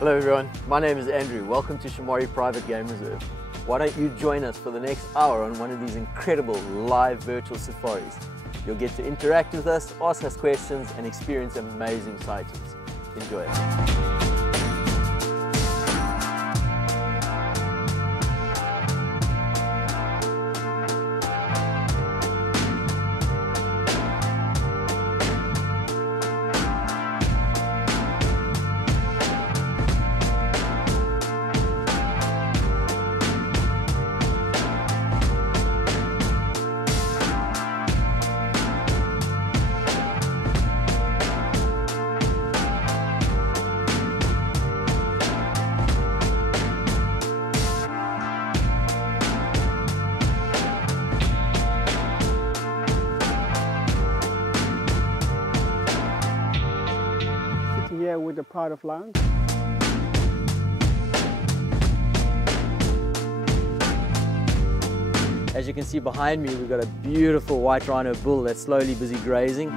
Hello everyone, my name is Andrew. Welcome to Shamwari Private Game Reserve. Why don't you join us for the next hour on one of these incredible live virtual safaris. You'll get to interact with us, ask us questions and experience amazing sightings. Enjoy it. Here with the pride of land. As you can see behind me, we've got a beautiful white rhino bull that's slowly busy grazing.